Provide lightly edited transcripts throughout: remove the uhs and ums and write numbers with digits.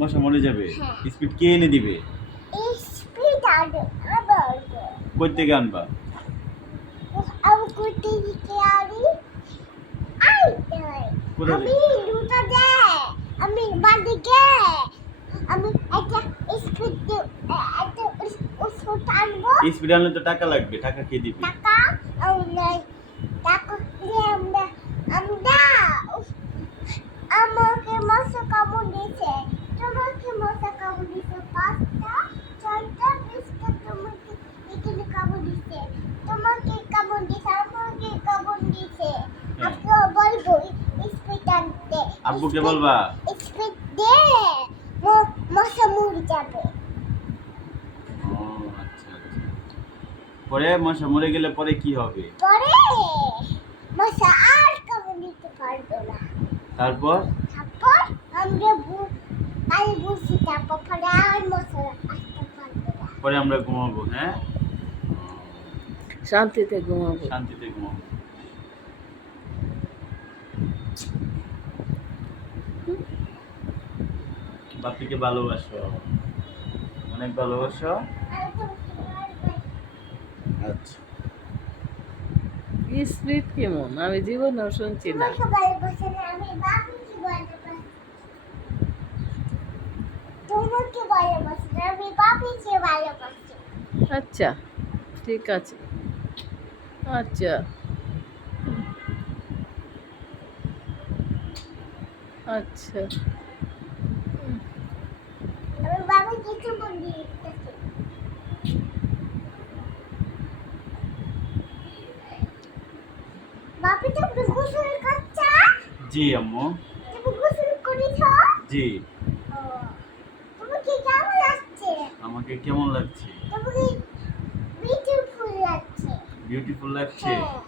মশা মরে যাবে হ্যাঁ। স্পিড কে এনে দিবে কই থেকে আনবা কোথা থেকে? স্পিড আনলে তো টাকা লাগবে টাকা কে দিবে আমাকে মশা কামড় দিয়েছে, তোমাকে মশা কামড় দিয়েছে, 5টা 6টা 20টা তোমাকে এখানে কামড় দিয়েছে, তোমাকে কামড় দিয়েছে, আমাকে কামড় দিয়েছে। আপনি বলবো স্পিড আনতে, আব্বুকে বলবা স্পিড দে মশা মরে যাবে। ও আচ্ছা আচ্ছা পরে মশা মরে গেলে পরে কি হবে পরে মশা আর কামড় দিতে পারবে না। তারপর তারপর আমরা কাল বসি, তারপর পরে আর মশা আসতে পারবে না। পরে আমরা ঘুমাবো হ্যাঁ শান্তিতে ঘুমাবো। শান্তিতে ঘুমাবো বাপিকে ভালোবাসো অনেক ভালোবাসো আর তোমাকে মারবে। আচ্ছা স্পিড কেমন আমি জীবনেও শুনছি না। তোমাকে ভালোবাসে না, আমি বাপিকে ভালোবাসি। তোমাকে ভালোবাসি না, আমি বাপিকে ভালোবাসি। আচ্ছা ঠিক আছে আচ্ছা আচ্ছা আমি বাবাকে চুমু দিয়েছি। বাপি তুমি গোসল করছো? জি আম্মু তুমি গোসল করেছ? জি ও, তোমাকে কেমন লাগছে? আমাকে কেমন লাগছে তোমাকে বিউটিফুল লাগছে। বিউটিফুল লাগছে হ্যাঁ।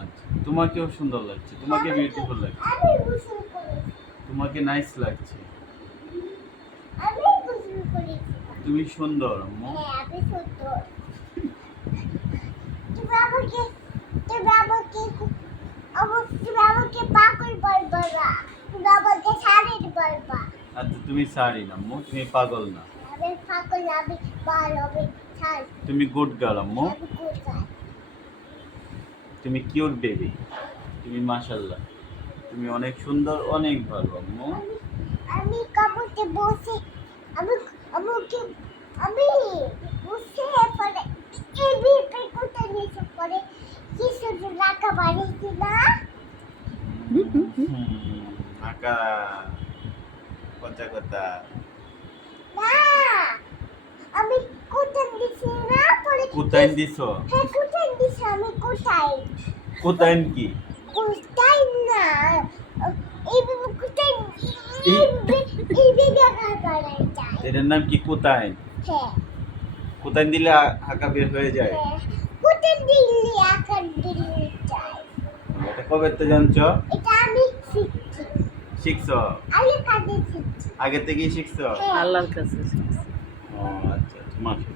আচ্ছা তোমাকেও সুন্দর লাগছে তোমাকে বিউটিফুল লাগছে আমি গোসল করেছি। তোমাকে নাইস লাগছে আমি গোসল করেছি। তুমি সুন্দর আম্মু হ্যাঁ, আমি সুন্দর। তুমি আমাকে তুমি আমাকে পাগল বলবা না। তুমি আমাকে শাড়ির বলবা। আচ্ছা তুমি সারি না আম্মু তুমি পাগল না আমি পাগল, আমি ভালো, আমি ছাড়। তুমি গুড গার্ল আম্মু আমি কোথায়? তুমি কিউট বেবি তুমি মাশাআল্লাহ তুমি অনেক সুন্দর অনেক ভালো আম্মু আমি কাপড়ে বসে আমি আমাকে আমি বসে পরে এই বিপে কোথায় নিচে পরে কি শুধু রাখা বাড়িছি না। আকা কথা কথা না আমি কোথায় দিছি না পরে কোথায় দিছো হ্যাঁ কোথায় দিছি আমি কোথায় কোথায় কি কোথায় না এই বিপে কোথায় এই বিপে রাখা করাই যায়। এটার নাম কি কোথায় হ্যাঁ কোথায় দিলে হাঁকা বের হয়ে যায় হ্যাঁ কোথায় দিল্লি আকার দিল্লি যায়। এটা কবে তো জানছো এটা আমি শিখছি, শিখছো আগে কাজে শিখছি। আগে থেকেই শিখছো হ্যাঁ। আল্লাহর কাছে ও আচ্ছা আচ্ছা মাশাআল্লাহ